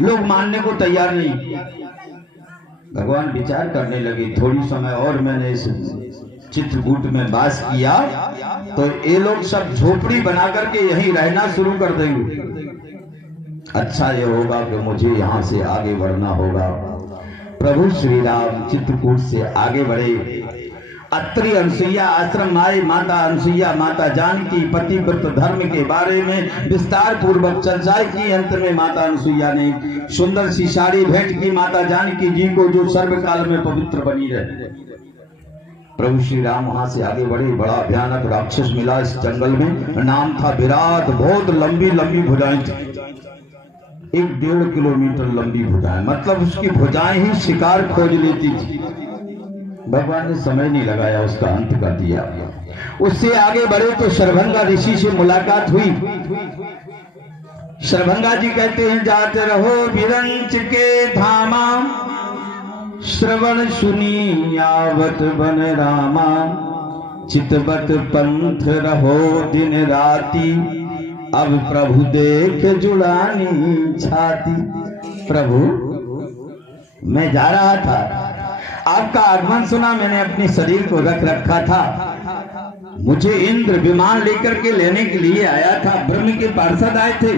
लोग मानने को तैयार नहीं। भगवान विचार करने लगे, थोड़ी समय और मैंने इस चित्रकूट में वास किया तो ये लोग सब झोपड़ी बना करके यहीं रहना शुरू कर देंगे। अच्छा ये होगा कि मुझे यहाँ से आगे बढ़ना होगा। प्रभु श्री राम चित्रकूट से आगे बढ़े। अत्रि अनसुईया आश्रम आए। माता अनसुईया माता जानकी पतिव्रत धर्म के बारे में विस्तार पूर्वक चर्चा की। अंत में माता अनसुईया ने सुंदर सी साड़ी भेंट की माता जानकी जी को, जो सर्वकाल में पवित्र बनी रहे। प्रभु श्री राम वहां से आगे बढ़े। बड़ा भयानक राक्षस मिला इस जंगल में, नाम था विराट। बहुत लंबी लंबी भुजाएं थी, 1-1.5 किलोमीटर लंबी भुजाएं, मतलब उसकी भुजाएं ही शिकार खोज लेती थी। भगवान ने समय नहीं लगाया, उसका अंत कर दिया। उससे आगे बढ़े तो शरभंगा ऋषि से मुलाकात हुई। शरभंगा जी कहते हैं, जाते रहो विरंच के धामा, श्रवण सुनी आवत बन रामा, चितवत पंथ रहो दिन राती, अब प्रभु देख जुड़ानी छाती। प्रभु मैं जा रहा था, आपका आगमन सुना, मैंने अपने शरीर को रख रखा था। मुझे इंद्र विमान लेकर के लेने के लिए आया था। ब्रह्म के पार्षद आए थे।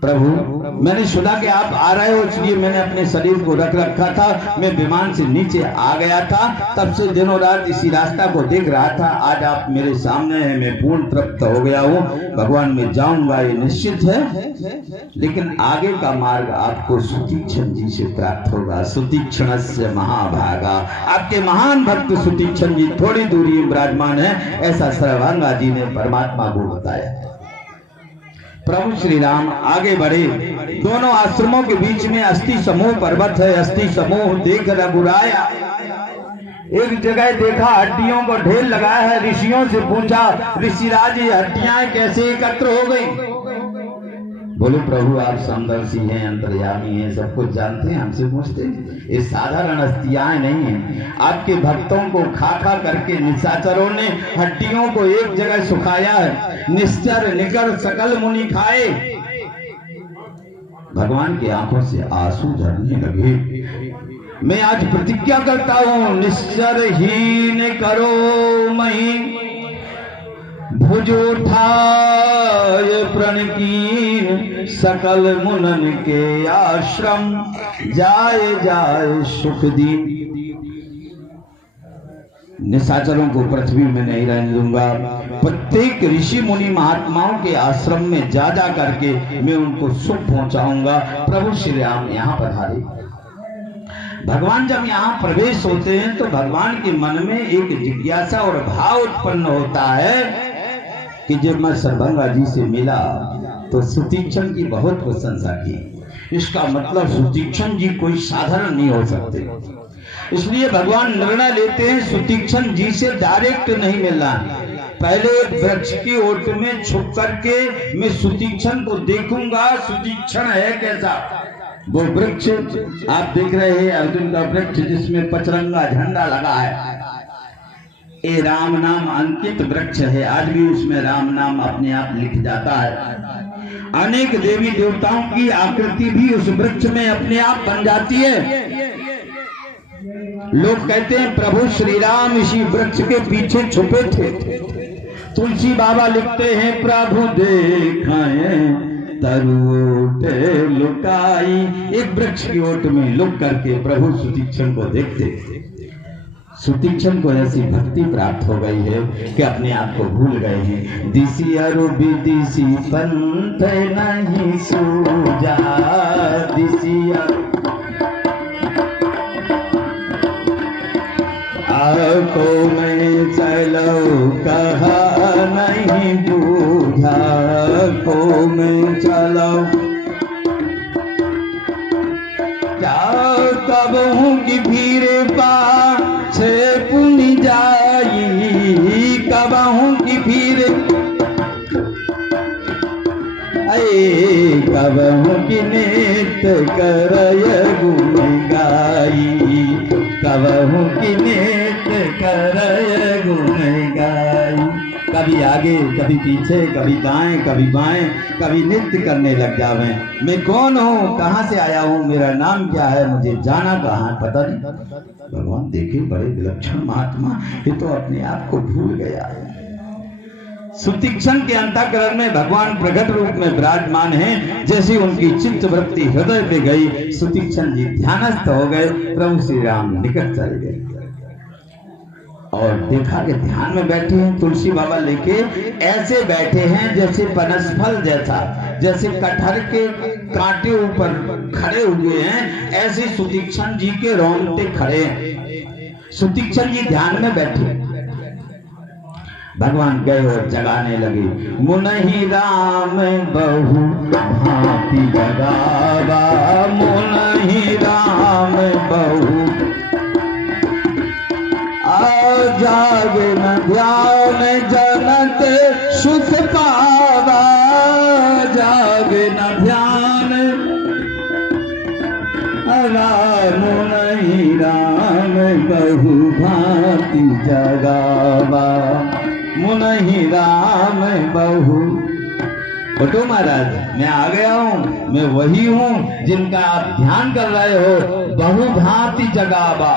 प्रभु मैंने सुना कि आप आ रहे हो, इसलिए मैंने अपने शरीर को रख रखा था। मैं विमान से नीचे आ गया था, तब से दिनों रात इसी रास्ता को देख रहा था। आज आप मेरे सामने हैं, मैं पूर्ण तृप्त हो गया हूँ। भगवान में जाऊंगा ये निश्चित है, लेकिन आगे का मार्ग आपको सुतीक्षण जी से प्राप्त होगा। सुतीक्षणस्य महाभागा, आपके महान भक्त सुतीक्षण जी थोड़ी दूरी विराजमान है, ऐसा शरभंगा जी ने परमात्मा को बताया। प्रभु श्री राम आगे बढ़े। दोनों आश्रमों के बीच में अस्थि समूह पर्वत है। अस्थि समूह देख रघुराया। एक जगह देखा हड्डियों को ढेर लगाया है। ऋषियों से पूछा, ऋषिराज ये हड्डियां कैसे एकत्र हो गई? बोले प्रभु आप समदर्शी हैं, अंतर्यामी हैं, सब कुछ जानते हैं, हमसे पूछते हैं। ये साधारण अस्थियां नहीं है। आपके भक्तों को खा खा करके निशाचरों ने हड्डियों को एक जगह सुखाया है। निश्चर निकर सकल मुनि खाए। भगवान की आंखों से आंसू झरने लगे। मैं आज प्रतिज्ञा करता हूं, निश्चर हीन करो मही, भुज उठाए प्रणकीन, सकल मुनन के आश्रम, जाए जाए सुख दीन। निशाचरों को पृथ्वी में नहीं रहने दूंगा। प्रत्येक ऋषि मुनि महात्माओं के आश्रम में जा जा करके मैं उनको सुख पहुंचाऊंगा। प्रभु श्री राम यहाँ पधारे। भगवान जब यहाँ प्रवेश होते हैं तो भगवान के मन में एक जिज्ञासा और भाव उत्पन्न होता है कि जब मैं शरभंगा जी से मिला तो सुतीक्षण की बहुत प्रशंसा की। इसका मतलब सुतीक्षण जी कोई साधारण नहीं हो सकते। इसलिए भगवान निर्णय लेते हैं सुतीक्षण जी से डायरेक्ट नहीं मिलना। पहले वृक्ष की ओट में छुप करके मैं सुतीक्षण को देखूंगा, सुतीक्षण है कैसा। वो वृक्ष आप देख रहे हैं, अर्जुन का वृक्ष जिसमें पचरंगा झंडा लगा है। ये राम नाम अंकित वृक्ष है। आज भी उसमें राम नाम अपने आप लिख जाता है। अनेक देवी देवताओं की आकृति भी उस वृक्ष में अपने आप बन जाती है। लोग कहते हैं प्रभु श्री राम इसी वृक्ष के पीछे छुपे थे। तुलसी बाबा लिखते हैं, प्रभु देखाएं तरुओटे लुकाई। एक वृक्ष की ओट में लुक करके प्रभु सुतीक्षण को देखते थे। सुतीक्षण को ऐसी भक्ति प्राप्त हो गई है कि अपने आप को भूल गए हैं। दिसी अरु विदिसी पंथ नहीं सूझा, दिसी आको में चलो कहा नहीं बूझा, को में चलो क्या कब हूँ की भीड़ पाछे पुनि जाई, कब हूँ की भीड़ कब हूँ की नित्य करय गुण गाई, कब हूँ की नित्य करय गुण गाई। कभी आगे कभी पीछे, कभी दाएं कभी बाएं, कभी नृत्य करने लग जावे। मैं कौन हूँ, कहाँ से आया हूँ, मेरा नाम क्या है, मुझे जाना कहाँ है, पता नहीं। भगवान देखे बड़े विलक्षण महात्मा, ये तो अपने आप को भूल गया। सुतीक्षण के अंतःकरण में भगवान प्रकट रूप में विराजमान हैं। जैसी उनकी चित्त वृत्ति हृदय पे गई, सुतीक्षण जी ध्यानस्थ हो गए, प्रभु श्री राम निकट चले गए और देखा कि ध्यान में बैठे हैं, तुलसी बाबा लेके ऐसे बैठे हैं जैसे पनसफल जैसा, जैसे कटहर के कांटे ऊपर खड़े हुए हैं, ऐसे सुतीक्षण जी के रोंगटे खड़े हैं। सुतीक्षण जी ध्यान में बैठे, भगवान गए और जगाने लगे। मुनहि राम बहु भांति जगावा, मुनहि राम बहु जाग न ध्यान जनक सुख पावा, जाग न ध्यान मुनहि राम बहु भांति जगावा, मुनहि राम बहु। बटो महाराज, मैं आ गया हूँ, मैं वही हूँ जिनका आप ध्यान कर रहे हो, बहु भांति जगावा।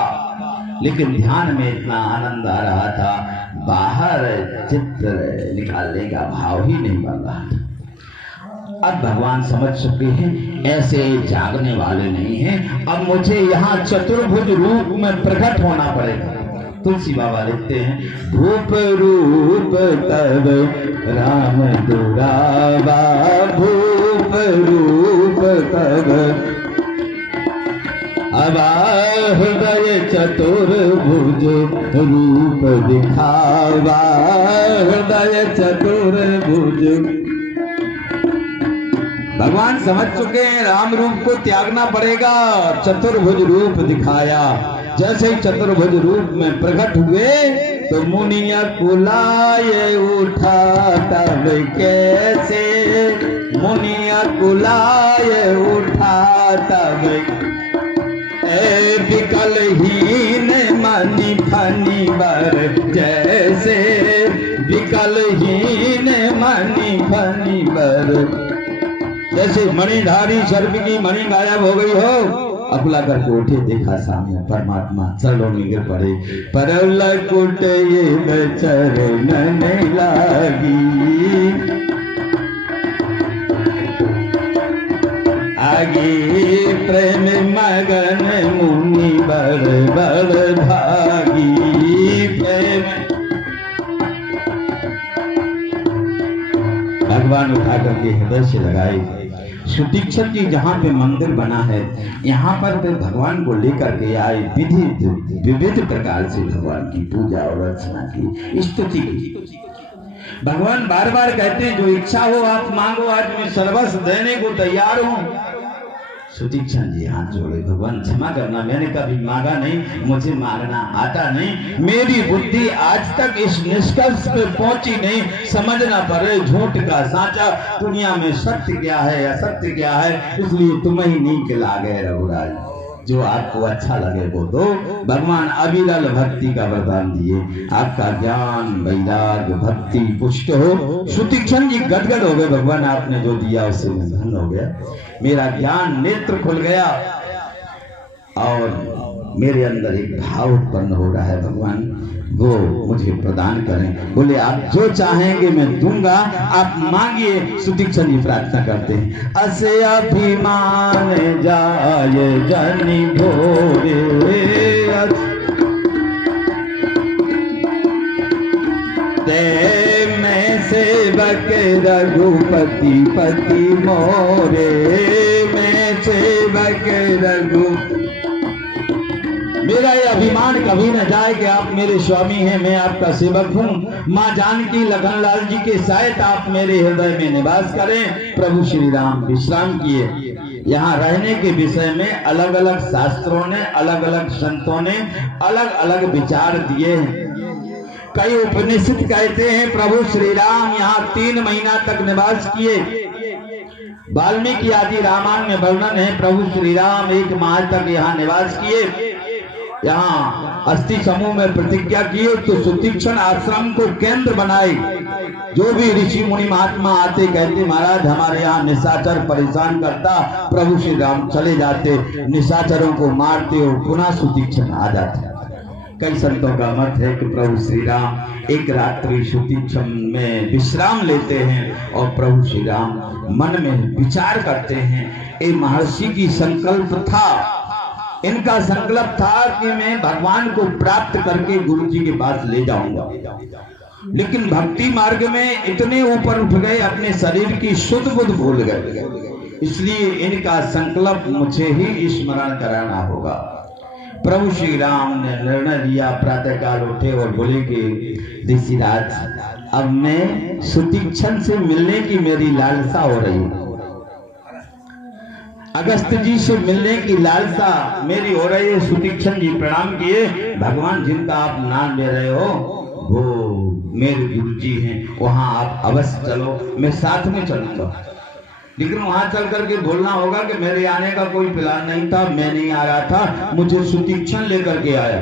लेकिन ध्यान में इतना आनंद आ रहा था, बाहर चित्र निकालने का भाव ही नहीं बन रहा था। अब भगवान समझ चुके हैं ऐसे जागने वाले नहीं हैं, अब मुझे यहाँ चतुर्भुज रूप में प्रकट होना पड़ेगा। तुलसी बाबा लिखते हैं, भूप रूप तब राम दुरावा, भूप रूप तब अब हृदय चतुर्भुज रूप दिखावा, हृदय चतुर्भुज। भगवान समझ चुके हैं राम रूप को त्यागना पड़ेगा, चतुर्भुज रूप दिखाया। जैसे ही चतुर्भुज रूप में प्रकट हुए तो मुनिया कुलाए उठा, तब कैसे मुनिया कुलाए उठा, तब विकल हीन मणि फनी बर, जैसे विकल हीन मणि फनी बर। जैसे मणिधारी सर्प की मणि गायब हो गई हो, अकुला करके उठे, देखा सामने परमात्मा चरणों में गिर पड़े। परल कुट ये चरण लागी, आगे प्रेम मगन मुनि बर बर भागी, प्रेम। भगवान उठा करके हृदय से लगाए। सुतीक्षण जी जहाँ पे मंदिर बना है, यहाँ पर वे भगवान को लेकर के आए, विविध प्रकार से भगवान की पूजा और अर्चना की, स्तुति की। भगवान बार बार कहते हैं, जो इच्छा हो आप मांगो, आज मैं सर्वस्व देने को तैयार हूँ। सुतीक्षण जी हाथ जोड़े, भगवान क्षमा करना, मैंने कभी मांगा नहीं, मुझे मांगना आता नहीं, मेरी बुद्धि आज तक इस निष्कर्ष पे पहुंची नहीं, समझना पड़े झूठ का साचा, दुनिया में सत्य क्या है असत्य क्या है, इसलिए तुम्हें ही नीक लागे रघुराज, जो आपको अच्छा लगे वो दो। भगवान अविरल भक्ति का वरदान दिए, आपका ज्ञान वैराग्य भक्ति पुष्ट हो। सुतीक्षण जी गदगद हो गए, भगवान आपने जो दिया उससे मैं धन्य हो गया, मेरा ज्ञान नेत्र खुल गया और मेरे अंदर एक भाव उत्पन्न हो रहा है, भगवान वो मुझे प्रदान करें। बोले आप जो चाहेंगे मैं दूंगा, आप मांगिए। सुतीक्षण जी प्रार्थना करते हैं, असे अभिमान जाए जनि भोरे, ते मैं सेवक रघुपति पति मोरे, मैं सेवक रघु। मेरा ये अभिमान कभी न जाए कि आप मेरे स्वामी हैं, मैं आपका सेवक हूँ। माँ जानकी लखनलाल जी के साथ आप मेरे हृदय में निवास करें। प्रभु श्री राम विश्राम किए। यहाँ रहने के विषय में अलग अलग शास्त्रों ने, अलग अलग संतों ने अलग अलग विचार दिए हैं। कई उपनिषद कहते हैं प्रभु श्री राम यहाँ 3 महीना तक निवास किए। वाल्मीकि आदि रामायण में वर्णन है प्रभु श्री राम 1 माह तक यहाँ निवास किए। यहाँ अस्थि समूह में प्रतिज्ञा किए तो सुतीक्षण आश्रम को केंद्र बनाए। जो भी ऋषि मुनि महात्मा आते कहते महाराज हमारे यहाँ निशाचर परेशान करता, प्रभु श्री राम चले जाते, निशाचरों को मारते हो, पुनः सुतीक्षण आ जाते। कई संतों का मत है कि प्रभु श्री राम एक रात्रि सुतीक्षण में विश्राम लेते हैं और प्रभु श्री राम मन में विचार करते हैं। ये महर्षि की संकल्प था, इनका संकल्प था कि मैं भगवान को प्राप्त करके गुरु जी के पास ले जाऊंगा, लेकिन भक्ति मार्ग में इतने ऊपर उठ गए, अपने शरीर की शुद्ध बुद्ध भूल गए। इसलिए इनका संकल्प मुझे ही स्मरण कराना होगा। प्रभु श्री राम ने निर्णय लिया, प्रातःकाल उठे और बोले कि ऋषिराज अब मैं सुतीक्षण से मिलने की मेरी लालसा हो रही है, अगस्त जी से मिलने की लालसा मेरी हो रही है। सुतीक्षण जी प्रणाम किए, भगवान जिनका आप नाम ले रहे हो वो मेरे गुरु जी हैं, वहां आप अवश्य चलो, मैं साथ में चलूंगा। लेकिन वहां चल करके बोलना होगा कि मेरे आने का कोई प्लान नहीं था, मैं नहीं आ रहा था, मुझे सुतीक्षण लेकर के आया।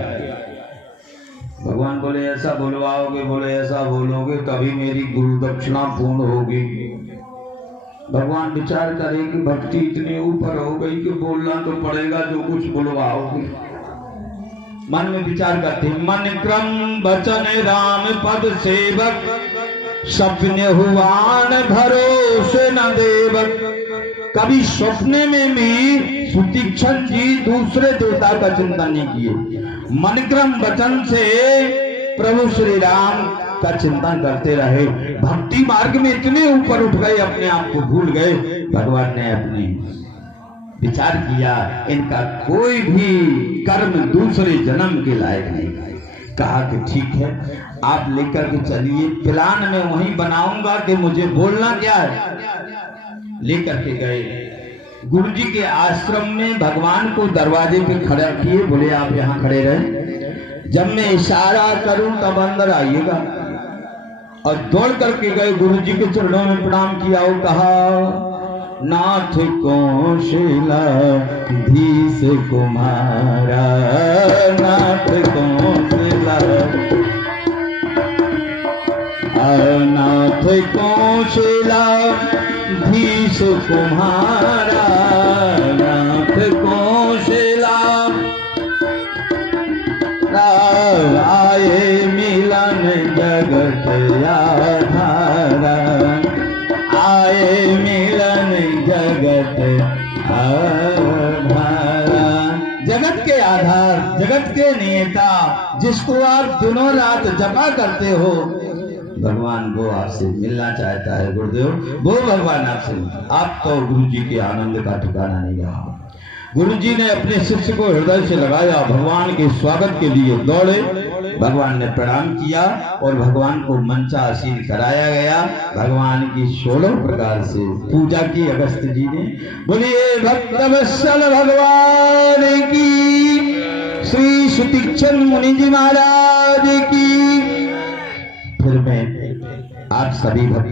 भगवान बोले ऐसा बोलवाओगे, बोले ऐसा बोलोगे तभी मेरी गुरु दक्षिणा पूर्ण होगी। भगवान विचार करे कि भक्ति इतनी ऊपर हो गई कि बोलना तो पड़ेगा जो कुछ बुलवाओगे। मन में विचार करते, मन क्रम वचन राम पद सेवक, सपने हुआन भरोसे न देवक। कभी सपने में भी सुतीक्षण जी दूसरे देवता का चिंतन नहीं किए, मन क्रम वचन से प्रभु श्री राम का चिंतन करते रहे। भक्ति मार्ग में इतने ऊपर उठ गए, अपने आप को भूल गए। भगवान ने अपने विचार किया इनका कोई भी कर्म दूसरे जन्म के लायक नहीं। कहा कि ठीक है आप लेकर के चलिए, प्लान में वहीं बनाऊंगा कि मुझे बोलना क्या है। लेकर के गए गुरु जी के आश्रम में, भगवान को दरवाजे पे खड़ा किए, बोले आप यहाँ खड़े रहे, जब मैं इशारा करूं तब अंदर आइएगा। और दौड़ करके गए, गुरु जी के चरणों में प्रणाम किया और कहा नाथ कौशला धीस कुमारा, नाथ कौशला, नाथ कौशला धीस कुमारा, नाथ कौशला आए मिलन जगत आधारा, आए मिलन जगत आधारा। जगत के आधार, जगत के नेता, जिसको आप दिनों रात जपा करते हो, भगवान वो आपसे मिलना चाहता है। गुरुदेव वो भगवान आपसे, आप तो गुरु जी के आनंद का ठिकाना नहीं रहा। गुरु जी ने अपने शिष्य को हृदय से लगाया, भगवान के स्वागत के लिए दौड़े। भगवान ने प्रणाम किया और भगवान को मंचासीन कराया गया। भगवान की 16 प्रकार से पूजा की अगस्त जी ने। बोलिए भक्तवत्सल भगवान की, श्री सुतीक्षण मुनि जी महाराज की। फिर मैं आप सभी भक्त